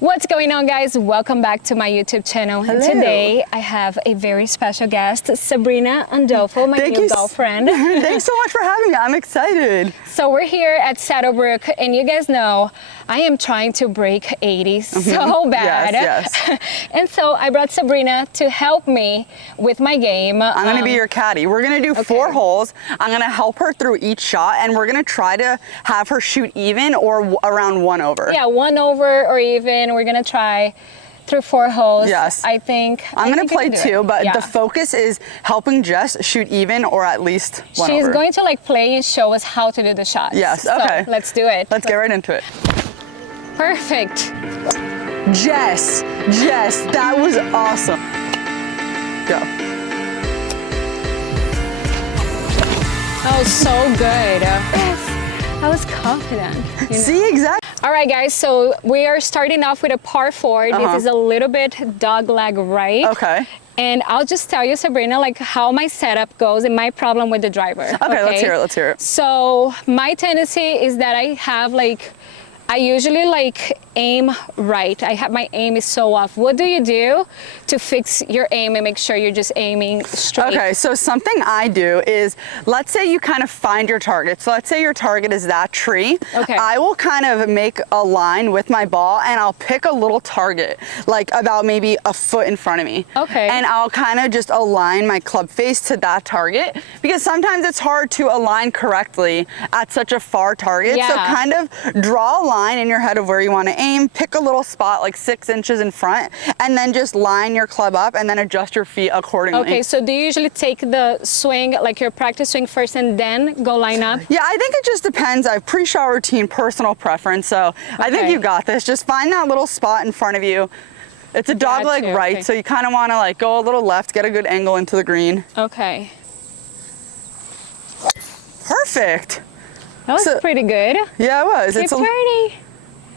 What's going on, guys? Welcome back to my YouTube channel. Hello. Today I have a very special guest, Sabrina Andolpho, my new girlfriend. Thanks so much for having me. I'm excited. So we're here at Saddlebrook, and you guys know I am trying to break 80 so bad. Yes. And so I brought Sabrina to help me with my game. I'm going to be your caddy. We're going to do 4 holes. I'm going to help her through each shot, and we're going to try to have her shoot even or around 1 over. Yeah, 1 over or even. We're going to try through 4 holes. Yes. I think I'm going to play 2, but yeah. the focus is helping Jess shoot even or at least 1 She's over. going to play and show us how to do the shots. Yes, So okay. let's do it. Let's get right into it. Perfect. Jess, that was awesome. Go. That was so good. I was confident. You know? See, exactly. All right, guys, so we are starting off with a par 4. This is a little bit dog leg right. Okay. And I'll just tell you, Sabrina, like how my setup goes and my problem with the driver. Okay, let's hear it. So my tendency is that I usually aim right. My aim is so off. What do you do to fix your aim and make sure you're just aiming straight? Okay, so something I do is, let's say you kind of find your target. So let's say your target is that tree. Okay. I will kind of make a line with my ball and I'll pick a little target, like about maybe a foot in front of me. Okay. And I'll kind of just align my club face to that target, because sometimes it's hard to align correctly at such a far target. Yeah. So kind of draw a line in your head of where you want to aim, pick a little spot like 6 inches in front, and then just line your club up and then adjust your feet accordingly. Okay, so do you usually take the swing, like your practice swing first and then go line up? Yeah, I think it just depends. I have pre-shot routine, personal preference, so I think you got this. Just find that little spot in front of you. It's a dog leg right, so you kind of want to go a little left, get a good angle into the green. Okay. Perfect. That was pretty good. Yeah, it was. Keep turning.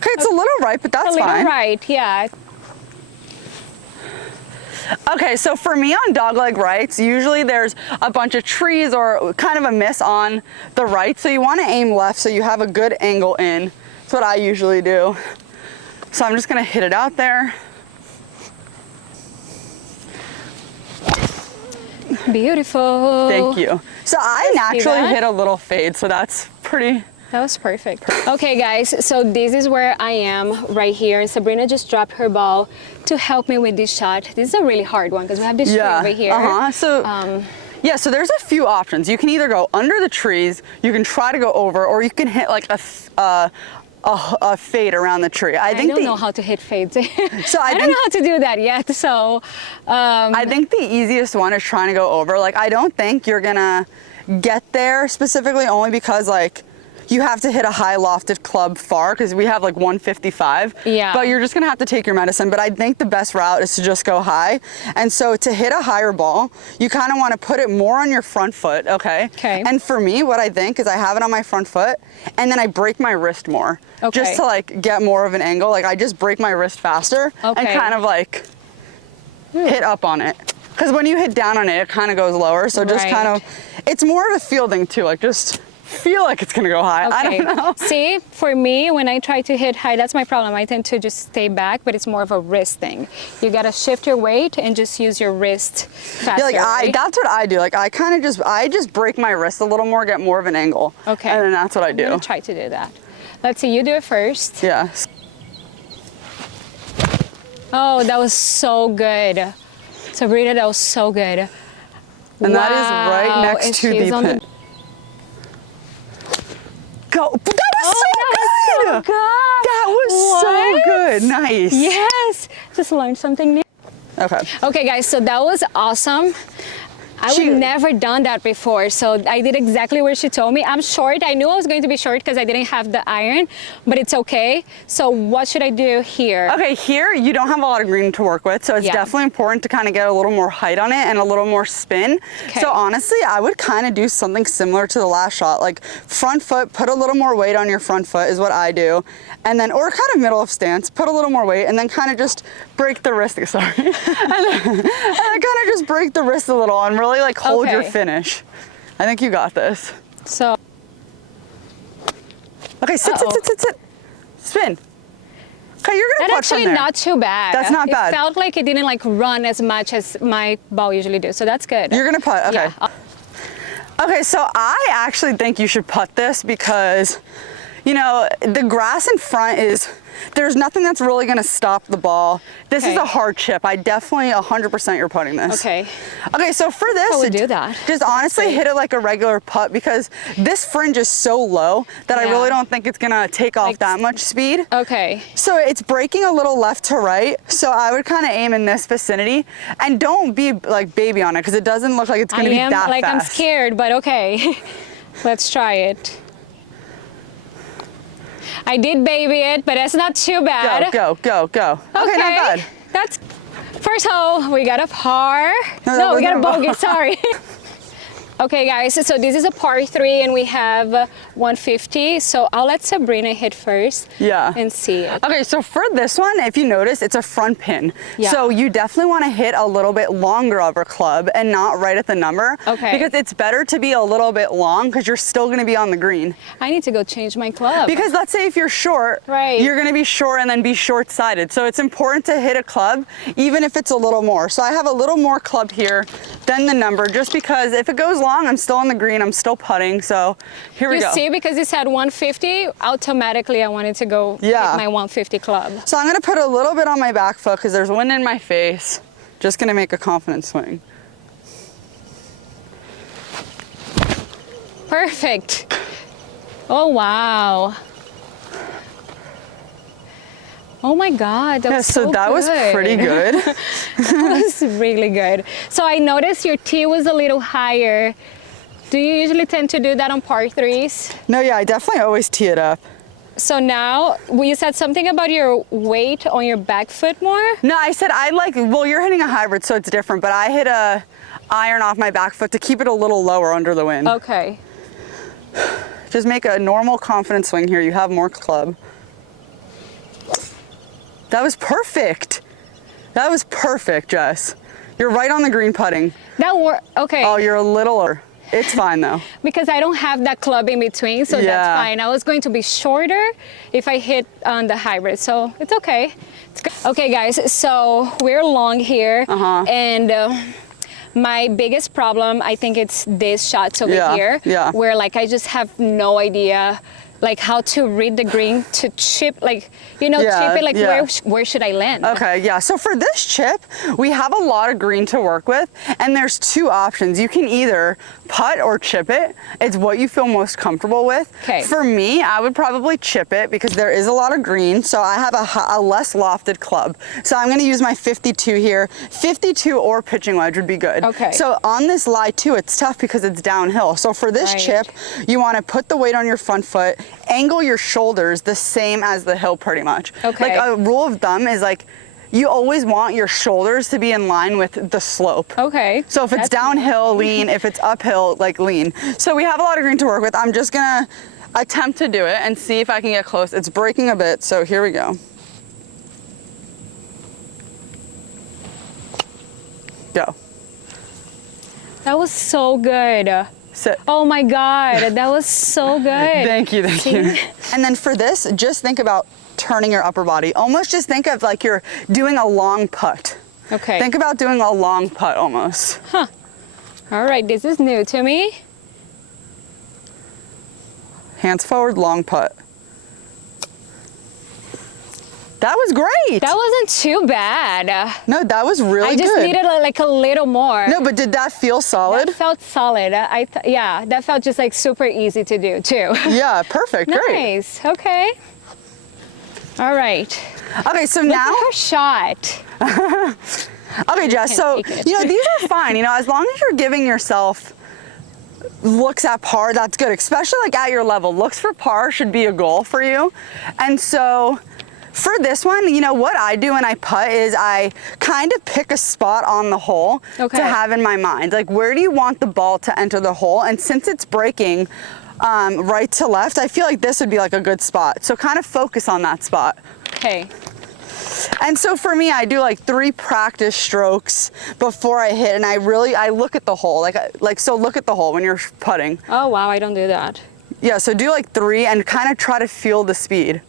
Okay, it's a little right, but that's fine. A little right, yeah. Okay, so for me on dogleg rights, usually there's a bunch of trees or kind of a miss on the right, so you want to aim left so you have a good angle in. That's what I usually do. So I'm just going to hit it out there. Beautiful. Thank you. So I naturally hit a little fade, so that's pretty... That was perfect. Okay, guys, so this is where I am right here. And Sabrina just dropped her ball to help me with this shot. This is a really hard one because we have this tree over here. Yeah, so there's a few options. You can either go under the trees, you can try to go over, or you can hit like a fade around the tree. I don't know how to hit fades. So I don't know how to do that yet. So I think the easiest one is trying to go over. Like, I don't think you're gonna get there specifically, only because you have to hit a high lofted club far, because we have 155. Yeah. But you're just gonna have to take your medicine. But I think the best route is to just go high. And so to hit a higher ball, you kind of want to put it more on your front foot, okay? Okay. And for me, what I think is I have it on my front foot, and then I break my wrist more. Okay. Just to get more of an angle. I just break my wrist faster and kind of hit up on it. Because when you hit down on it, it kind of goes lower. So just kind of, it's more of a fielding too. Just feel like it's gonna go high. Okay. I don't know. See, for me, when I try to hit high, that's my problem. I tend to just stay back, but it's more of a wrist thing. You gotta shift your weight and just use your wrist faster. Yeah, that's what I do. I kind of just break my wrist a little more, get more of an angle. Okay. And then that's what I do. I'm gonna try to do that. Let's see, you do it first. Yeah. Oh, that was so good. Sabrina, that was so good. And that is right next to the pin. Go. That was so good. That was so good. Nice. Yes. Just learned something new. Okay. Okay, guys, so that was awesome. I would never done that before, so I did exactly what she told me. I'm short. I knew I was going to be short because I didn't have the iron, but it's okay. So what should I do here? Okay, here you don't have a lot of green to work with, so it's definitely important to kind of get a little more height on it and a little more spin. Okay. So honestly, I would kind of do something similar to the last shot, front foot, put a little more weight on your front foot is what I do, and then, or kind of middle of stance, put a little more weight, and then kind of just break the wrist, sorry, and then kind of just break the wrist a little and really hold your finish. I think you got this. So. Okay, sit. Spin. Okay, you're putt from actually there. not too bad. That's not bad. It felt like it didn't like run as much as my ball usually do, so that's good. You're gonna putt, okay. Yeah. Okay, so I actually think you should putt this because, you know, the grass in front there's nothing that's really gonna stop the ball. This is a hard chip. I definitely 100% you're putting this. Okay. Okay, so for this, I would do that. Just honestly hit it like a regular putt because this fringe is so low that I really don't think it's gonna take off that much speed. Okay. So it's breaking a little left to right. So I would kind of aim in this vicinity and don't be like baby on it because it doesn't look like it's gonna be that fast. I'm scared, but okay. Let's try it. I did baby it, but it's not too bad. Go. Okay, not bad. That's first hole. We got a par. No, we got a bogey. Sorry. Okay, guys. So this is a par 3, and we have 150. So I'll let Sabrina hit first. Yeah. And see it. Okay, so for this one, if you notice, it's a front pin. Yeah. So you definitely want to hit a little bit longer of a club and not right at the number. Okay. Because it's better to be a little bit long because you're still going to be on the green. I need to go change my club. Because let's say if you're short, you're going to be short and then be short-sided. So it's important to hit a club even if it's a little more. So I have a little more club here than the number just because if it goes long, I'm still on the green, I'm still putting. So here we go. You see, because it said 150, automatically I wanted to go hit my 150 club. So I'm gonna put a little bit on my back foot because there's wind in my face. Just gonna make a confident swing. Perfect. Oh, wow. Oh my God, that was so good. That was pretty good. That was really good. So I noticed your tee was a little higher. Do you usually tend to do that on par 3s? No, yeah, I definitely always tee it up. So now, you said something about your weight on your back foot more? No, I said well, you're hitting a hybrid, so it's different, but I hit a iron off my back foot to keep it a little lower under the wind. Okay. Just make a normal confident swing here. You have more club. That was perfect. That was perfect, Jess. You're right on the green putting. Okay. Oh, you're a little, it's fine though. Because I don't have that club in between, so that's fine. I was going to be shorter if I hit on the hybrid, so it's okay. It's good. Okay, guys, so we're long here, and my biggest problem, I think it's this shots over here, where like I just have no idea like how to read the green to chip, like, you know, chip it, like where should I land? Okay, yeah, so for this chip, we have a lot of green to work with, and there's two options. You can either putt or chip it. It's what you feel most comfortable with. Okay. For me, I would probably chip it because there is a lot of green, so I have a less lofted club. So I'm gonna use my 52 here. 52 or pitching wedge would be good. Okay. So on this lie too, it's tough because it's downhill. So for this chip, you wanna put the weight on your front foot, angle your shoulders the same as the hill pretty much. Okay. Like a rule of thumb is like, you always want your shoulders to be in line with the slope. Okay. So if it's downhill, lean. If it's uphill, like lean. So we have a lot of green to work with. I'm just gonna attempt to do it and see if I can get close. It's breaking a bit, so here we go. Go. That was so good. Sit. Oh my God, that was so good. Thank you. And then for this, just think about turning your upper body. Almost just think of like you're doing a long putt. Okay. Think about doing a long putt almost. Huh. All right, this is new to me. Hands forward, long putt. That was great. That wasn't too bad. No, that was really good. I just needed like a little more. No, but did that feel solid? That felt solid. Yeah, that felt just like super easy to do too. Yeah, perfect, great. Nice, okay. All right. Okay, so Look now. at her shot. Okay, Jess, so, you know, these are fine. You know, as long as you're giving yourself looks at par, that's good, especially like at your level. Looks for par should be a goal for you. And so for this one, you know, what I do when I putt is I kind of pick a spot on the hole to have in my mind. Like, where do you want the ball to enter the hole? And since it's breaking right to left, I feel like this would be like a good spot. So kind of focus on that spot. Okay. And so for me, I do like 3 practice strokes before I hit, and I look at the hole. So look at the hole when you're putting. Oh wow, I don't do that. Yeah, so do like 3 and kind of try to feel the speed.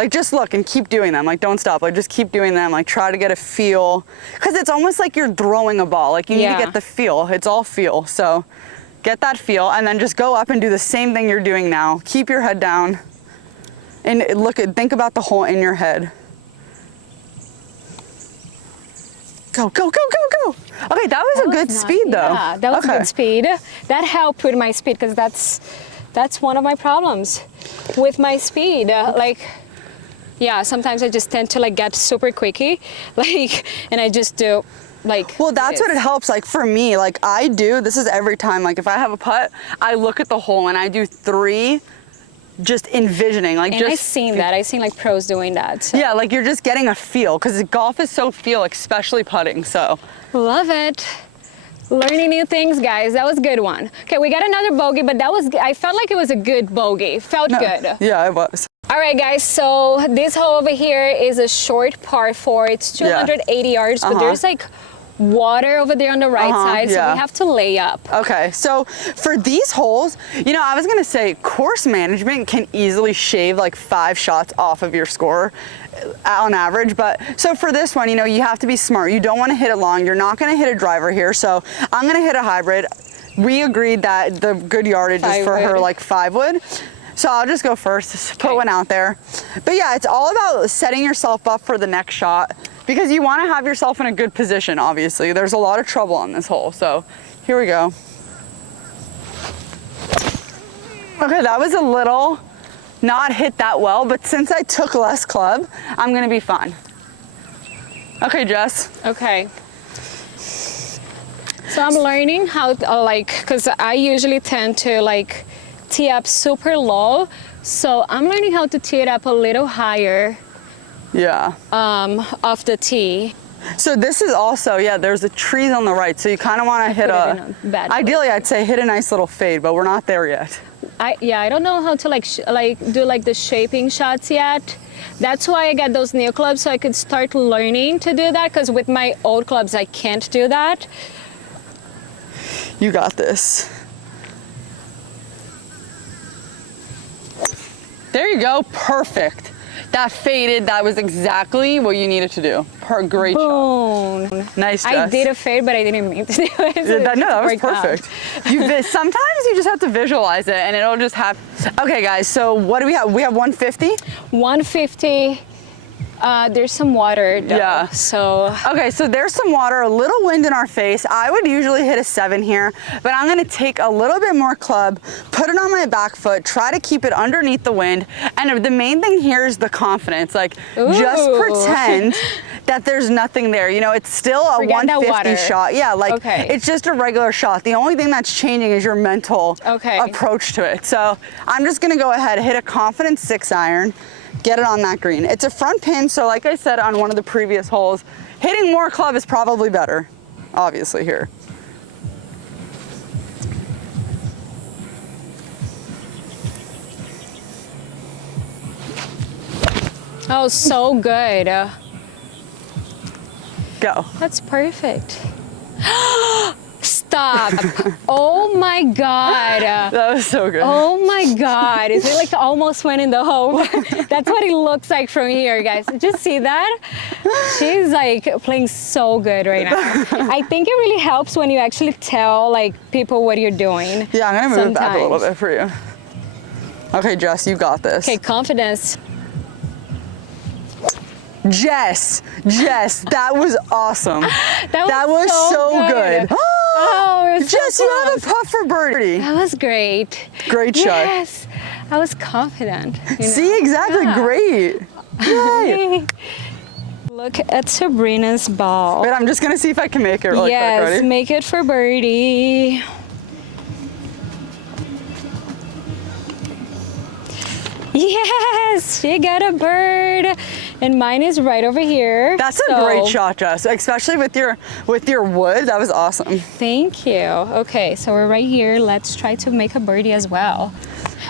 Like just look and keep doing them. Like don't stop, like just keep doing them. Like try to get a feel. Cause it's almost like you're throwing a ball. Like you need to get the feel. It's all feel. So get that feel and then just go up and do the same thing you're doing now. Keep your head down and think about the hole in your head. Go, go, go, go, go. Okay, that was a good speed though. Yeah, that was good speed. That helped with my speed because that's one of my problems with my speed. Yeah, sometimes I just tend to like get super quickie, like, and I just do like. Well, that's what it helps. Like for me, like I do, this is every time, like if I have a putt, I look at the hole and I do 3, just envisioning, like and I've seen that. I've seen like pros doing that. So. Yeah, like you're just getting a feel because golf is so feel, especially putting, so. Love it. Learning new things, guys. That was a good one. Okay, we got another bogey, but I felt like it was a good bogey. Felt good. Yeah, it was. All right, guys, so this hole over here is a short par 4. It's 280 yards, but there's like water over there on the right side, so we have to lay up. Okay, so for these holes, you know, I was gonna say course management can easily shave like 5 shots off of your score on average, but so for this one, you know, you have to be smart. You don't want to hit it long. You're not going to hit a driver here, so I'm going to hit a hybrid. We agreed that the good yardage is for her like 5 wood. So I'll just go first, just put one out there. But yeah, it's all about setting yourself up for the next shot because you want to have yourself in a good position, obviously. There's a lot of trouble on this hole, so here we go. Okay, that was a little not hit that well, but since I took less club, I'm gonna be fine. Okay, Jess. Okay. So I'm learning how to because I usually tend to like tee up super low. So I'm learning how to tee it up a little higher. Yeah. Off the tee. So this is also, there's the trees on the right. So you kind of want to hit ideally I'd say hit a nice little fade, but we're not there yet. I don't know how to do like the shaping shots yet. That's why I got those new clubs so I could start learning to do that because with my old clubs I can't do that. You got this. There you go, perfect. That faded, that was exactly what you needed to do. Great shot. Nice, Jess. I did a fade, but I didn't mean to do it. So that was perfect. Sometimes you just have to visualize it and it'll just happen. Okay guys, so what do we have? We have 150? 150. There's some water though, yeah. So. Okay, so there's some water, a little wind in our face. I would usually hit a 7 here, but I'm gonna take a little bit more club, put it on my back foot, try to keep it underneath the wind. And the main thing here is the confidence. Like, just pretend that there's nothing there. You know, it's still a 150 shot. Yeah, like it's just a regular shot. The only thing that's changing is your mental approach to it. So I'm just gonna go ahead, hit a confident 6-iron, get it on that green. It's a front pin, so like I said on one of the previous holes, hitting more club is probably better, obviously here. Oh, so good. Go. That's perfect. Stop. Oh my God. That was so good. Oh my God. Is it like almost went in the hole? That's what it looks like from here, guys. Just see that? She's like playing so good right now. I think it really helps when you actually tell like people what you're doing. Yeah, I'm gonna move it back a little bit for you. Okay, Jess, you got this. Okay, confidence. Jess, that was awesome. That was so good. Oh, Jess, so you have a putt for birdie. That was great. Great shot. Yes, I was confident. See, exactly, great. Yay. Look at Sabrina's ball. Wait, I'm just gonna see if I can make it really quick. Ready? Make it for birdie. Yes, she got a bird, and mine is right over here. That's a great shot, Jess, especially with your wood. That was awesome. Thank you. Okay, so we're right here. Let's try to make a birdie as well.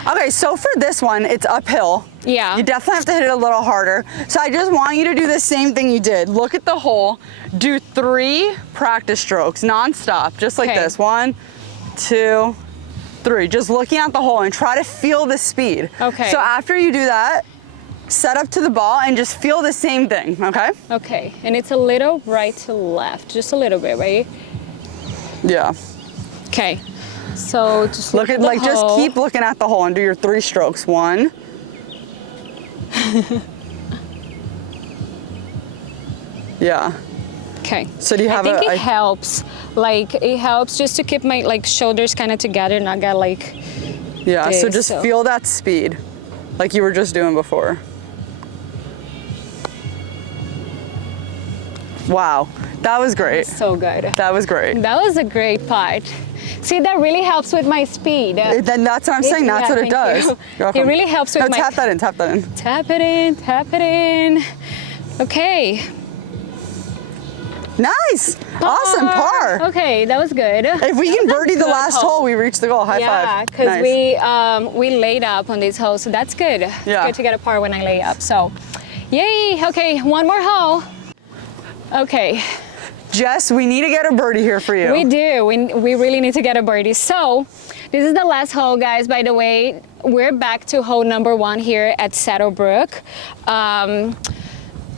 Okay, so for this one, it's uphill. Yeah. You definitely have to hit it a little harder. So I just want you to do the same thing you did. Look at the hole, do 3 practice strokes nonstop, just like this. 1, 2, 3. Just looking at the hole and try to feel the speed. Okay. So after you do that, set up to the ball and just feel the same thing, okay? Okay, and it's a little right to left, just a little bit, right? Yeah. Okay, so just Look at, the like, just hole. keep looking at the hole and do your 3 strokes. 1. Yeah. Okay. So do you have I think it helps. Like, it helps just to keep my, like, shoulders kind of together, not get, like, Yeah, so this, just feel that speed, like you were just doing before. Wow, that was great. So good. That was great. That was a great part. See, that really helps with my speed. Then that's what I'm saying. That's what it does. You. You're welcome. It really helps with no, my... tap that in, tap that in. Tap it in, tap it in. Okay. Nice. Awesome, par. Okay, that was good. If we can birdie the last hole, we reach the goal. High yeah, five. because Nice. we laid up on this hole, so that's good. Yeah. It's good to get a par when I lay up, so yay. Okay, one more hole. Okay. Jess, we need to get a birdie here for you. We do. We really need to get a birdie. So this is the last hole, guys. By the way, we're back to hole number 1 here at Saddlebrook.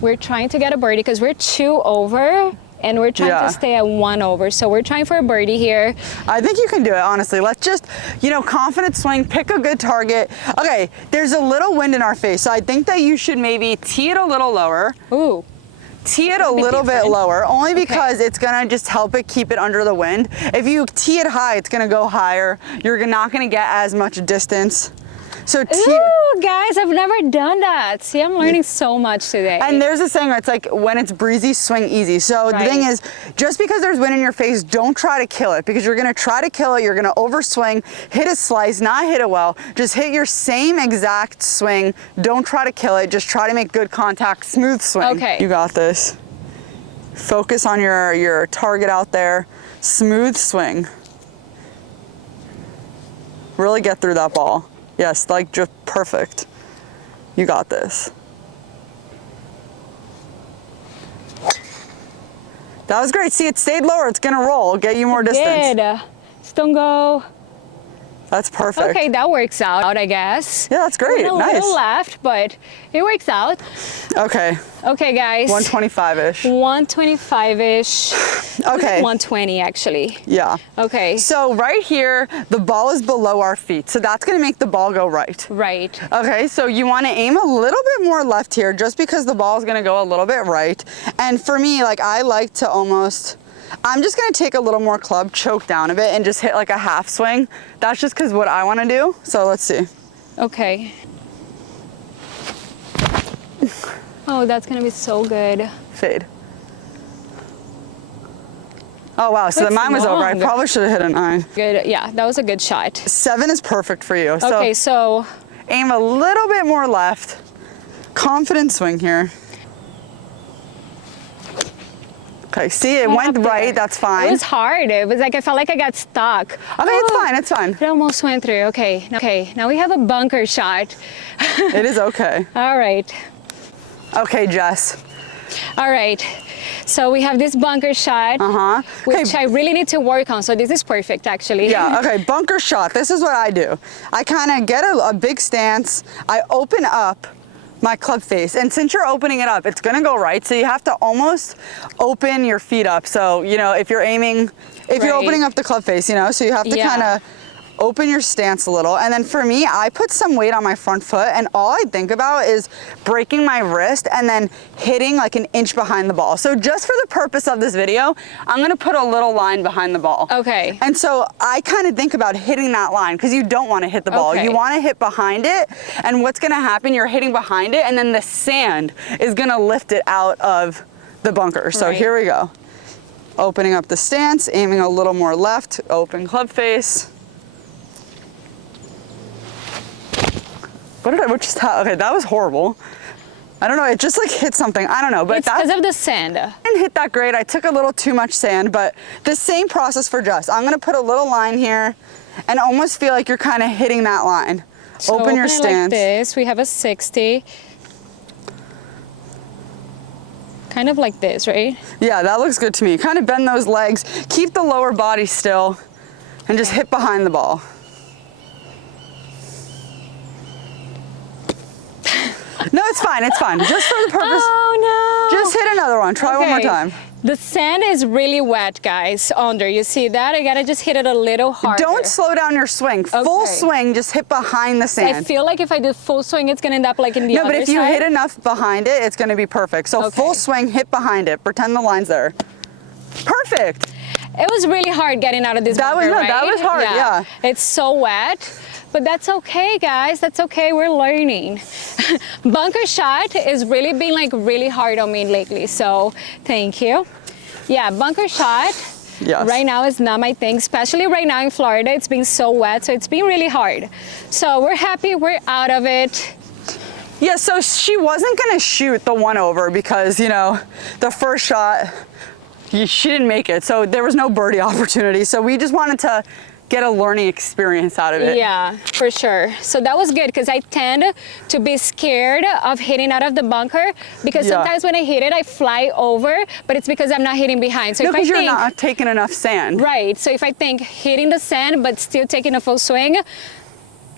We're trying to get a birdie because we're 2 over. And we're trying to stay at 1 over. So we're trying for a birdie here. I think you can do it, honestly. Let's just, you know, confident swing, pick a good target. Okay, there's a little wind in our face, so I think that you should maybe tee it a little lower. Ooh. Tee it a little bit lower, only because it's gonna just help it keep it under the wind. If you tee it high, it's gonna go higher. You're not gonna get as much distance. So Ooh, guys, I've never done that. See, I'm learning so much today. And there's a saying where it's like, when it's breezy, swing easy. So the thing is, just because there's wind in your face, don't try to kill it, because you're gonna try to kill it, you're gonna overswing, hit a slice, not hit it well. Just hit your same exact swing. Don't try to kill it, just try to make good contact, smooth swing. Okay. You got this. Focus on your target out there. Smooth swing. Really get through that ball. Yes, like just perfect. You got this. That was great. See, it stayed lower. It's gonna roll, get you more distance. Good. Just don't go. That's perfect. Okay, that works out, I guess. Yeah, that's great. A Nice. little left, but it works out. Okay. Okay, guys. 125-ish. 125-ish. Okay. 120, actually. Yeah. Okay. So right here, the ball is below our feet. So that's gonna make the ball go right. Right. Okay, so you wanna aim a little bit more left here, just because the ball is gonna go a little bit right. And for me, like, I like to almost, I'm just gonna take a little more club, choke down a bit, and just hit like a half swing. That's just because what I wanna do. So let's see. Okay. Oh, that's gonna be so good. Fade. Oh wow, so That's mine was over. I long. probably should have hit a 9. Good, yeah, that was a good shot. 7 is perfect for you. So Okay, so aim a little bit more left. Confident swing here. Okay, see, it went right, that's fine. it was hard. It was like, I felt like I got stuck. Okay, it's fine, it's fine. It almost went through. Okay, now we have a bunker shot. It is okay. All right. Okay, Jess. All right. So we have this bunker shot, which I really need to work on. So this is perfect, actually. Yeah, okay, bunker shot. This is what I do. I kind of get a big stance. I open up my club face. And since you're opening it up, it's gonna go right. So you have to almost open your feet up. So, you know, if you're aiming, if you're opening up the club face, you know, so you have to kind of open your stance a little. And then for me, I put some weight on my front foot, and all I think about is breaking my wrist and then hitting like an inch behind the ball. So just for the purpose of this video, I'm gonna put a little line behind the ball. Okay. And so I kind of think about hitting that line, because you don't want to hit the ball. Okay. You want to hit behind it, and what's gonna happen, you're hitting behind it, and then the sand is gonna lift it out of the bunker. So here we go. Opening up the stance, aiming a little more left, open club face. What just happened? Okay, that was horrible. I don't know, it just like hit something. I don't know, but it's because of the sand. I didn't hit that great. I took a little too much sand, but the same process for Jess. I'm gonna put a little line here and almost feel like you're kind of hitting that line. So open your stance. Like this, we have a 60. Kind of like this, right? Yeah, that looks good to me. Kind of bend those legs, keep the lower body still, and just hit behind the ball. No, it's fine. It's fine. Just for the purpose. Oh no. Just hit another one. Try one more time. The sand is really wet, guys, under. You see that? I gotta just hit it a little harder. Don't slow down your swing. Full swing, just hit behind the sand. I feel like if I do full swing, it's gonna end up like in the other side. No, but if you hit enough behind it, it's gonna be perfect. So full swing, hit behind it. Pretend the line's there. Perfect. It was really hard getting out of this bunker, right? That was hard, yeah. It's so wet. But that's okay, guys. That's okay. We're learning. Bunker shot is really been like really hard on me lately. So thank you. Yeah, bunker shot. Yes. Right now is not my thing, especially right now in Florida. It's been so wet, so it's been really hard. So we're happy we're out of it. Yeah, so she wasn't gonna shoot the one over because, you know, the first shot, she didn't make it. So there was no birdie opportunity. So we just wanted to get a learning experience out of it. Yeah, for sure. So that was good because I tend to be scared of hitting out of the bunker because sometimes when I hit it, I fly over, but it's because I'm not hitting behind. So no, because you're not taking enough sand. Right. So if I think hitting the sand, but still taking a full swing,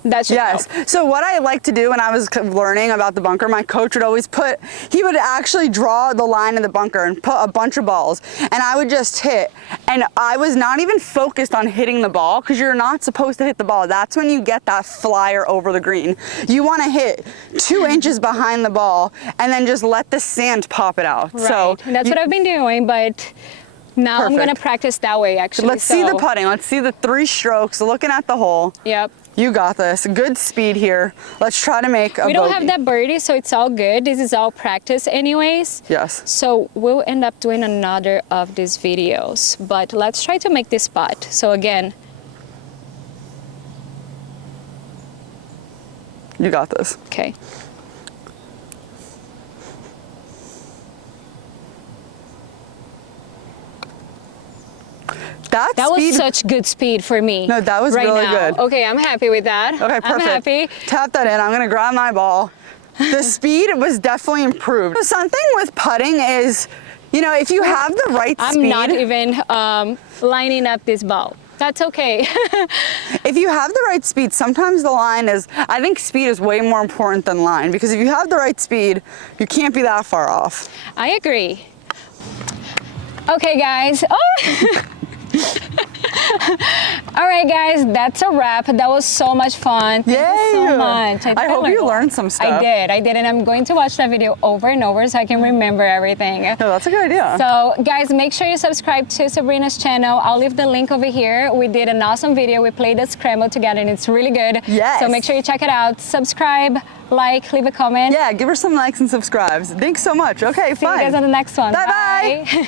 that should help. So what I like to do when I was learning about the bunker, my coach would always he would actually draw the line in the bunker and put a bunch of balls, and I would just hit. And I was not even focused on hitting the ball because you're not supposed to hit the ball. That's when you get that flyer over the green. You want to hit 2 inches behind the ball and then just let the sand pop it out. Right. So and that's what I've been doing, but now I'm going to practice that way actually. Let's see the putting. Let's see the 3 strokes, looking at the hole. Yep. You got this. Good speed here. Let's try to make a We don't bogey. have that birdie, so it's all good. This is all practice anyways. Yes. So we'll end up doing another of these videos, but let's try to make this putt. So again. You got this. Okay. That was such good speed for me. No, that was really good. Okay, I'm happy with that. Okay, perfect. I'm happy. Tap that in. I'm gonna grab my ball. The speed was definitely improved. Something with putting is, you know, if you have the right speed. I'm not even lining up this ball. That's okay. If you have the right speed, sometimes the line is, I think speed is way more important than line, because if you have the right speed, you can't be that far off. I agree. Okay, guys. Oh. All right, guys, that's a wrap. That was so much fun. Thank you so much. I hope you learned some stuff. I did, and I'm going to watch that video over and over so I can remember everything. No, that's a good idea. So, guys, make sure you subscribe to Sabrina's channel. I'll leave the link over here. We did an awesome video. We played a scramble together, and it's really good. Yes. So make sure you check it out. Subscribe, like, leave a comment. Yeah, give her some likes and subscribes. Thanks so much. Okay, fine. See you guys on the next one. Bye-bye. Bye.